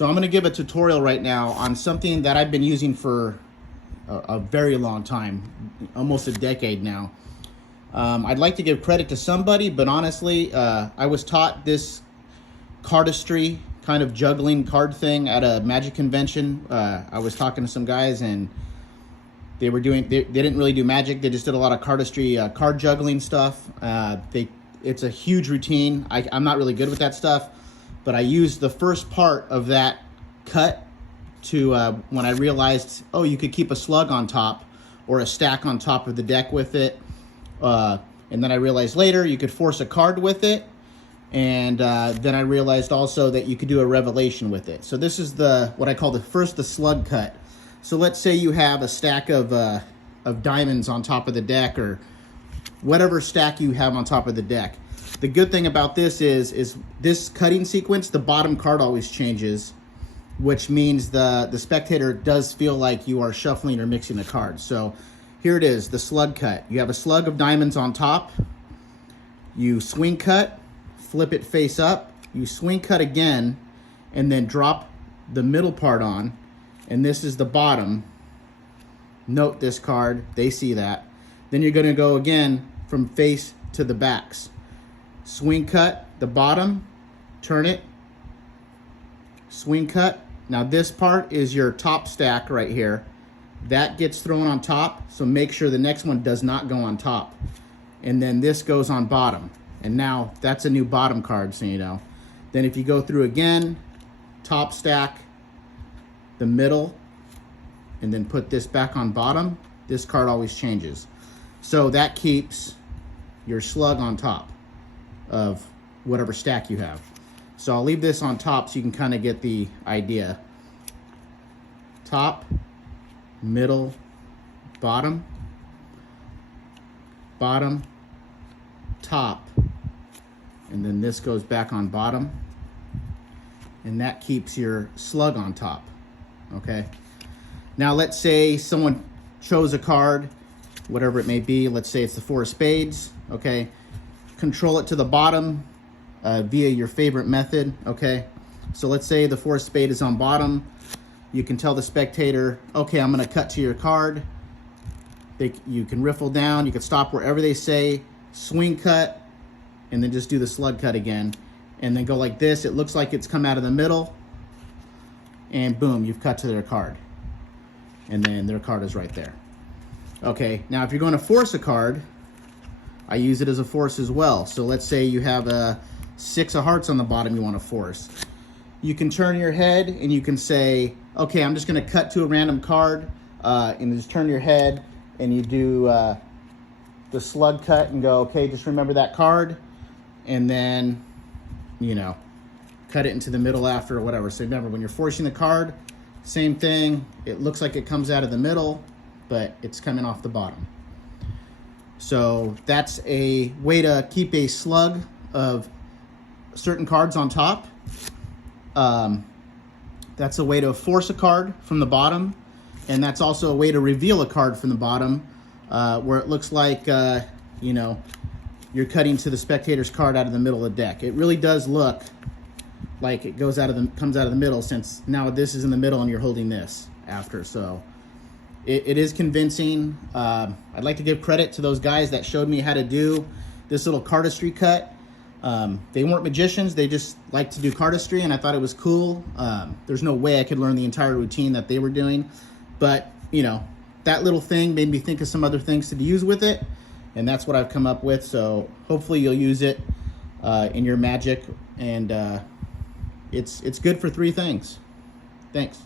So I'm going to give a tutorial right now on something that I've been using for a very long time, almost a decade now. I'd like to give credit to somebody, but honestly, I was taught this cardistry kind of juggling card thing at a magic convention. I was talking to some guys and they didn't really do magic. They just did a lot of cardistry, card juggling stuff. It's a huge routine. I'm not really good with that stuff, but I used the first part of that cut to when I realized, oh, you could keep a slug on top or a stack on top of the deck with it. And then I realized later you could force a card with it. And then I realized also that you could do a revelation with it. So this is what I call the slug cut. So let's say you have a stack of diamonds on top of the deck, or whatever stack you have on top of the deck. The good thing about this is this cutting sequence, the bottom card always changes, which means the spectator does feel like you are shuffling or mixing the cards. So here it is, the slug cut. You have a slug of diamonds on top. You swing cut, flip it face up. You swing cut again, and then drop the middle part on. And this is the bottom. Note this card, they see that. Then you're gonna go again from face to the backs. Swing cut the bottom, turn it, swing cut. Now this part is your top stack right here. That gets thrown on top, so make sure the next one does not go on top. And then this goes on bottom. And now that's a new bottom card, so you know. Then if you go through again, top stack, the middle, and then put this back on bottom, this card always changes. So that keeps your slug on top of whatever stack you have. So I'll leave this on top so you can kind of get the idea. Top, middle, bottom, bottom, top, and then this goes back on bottom, and that keeps your slug on top. Okay, now let's say someone chose a card, whatever it may be. Let's say it's the 4 of spades. Okay, control it to the bottom via your favorite method. Okay, so let's say the 4 of spades is on bottom. You can tell the spectator, okay, I'm going to cut to your card. You can riffle down. You can stop wherever they say, swing cut, and then just do the slug cut again, and then go like this. It looks like it's come out of the middle, and boom, you've cut to their card, and then their card is right there. Okay, now if you're going to force a card, I use it as a force as well. So let's say you have a 6 of hearts on the bottom you want to force. You can turn your head and you can say, okay, I'm just going to cut to a random card, and just turn your head and you do the slug cut and go, okay, just remember that card, and then, you know, cut it into the middle after or whatever. So remember, when you're forcing the card, same thing. It looks like it comes out of the middle, but it's coming off the bottom. So that's a way to keep a slug of certain cards on top. That's a way to force a card from the bottom, and that's also a way to reveal a card from the bottom, where it looks like you know, you're cutting to the spectator's card out of the middle of the deck. It really does look like it comes out of the middle, since now this is in the middle and you're holding this after. So it is convincing. I'd like to give credit to those guys that showed me how to do this little cardistry cut. They weren't magicians, they just like to do cardistry, and I thought it was cool. There's no way I could learn the entire routine that they were doing, but you know, that little thing made me think of some other things to use with it, and that's what I've come up with. So hopefully you'll use it in your magic, and it's good for 3 things. Thanks.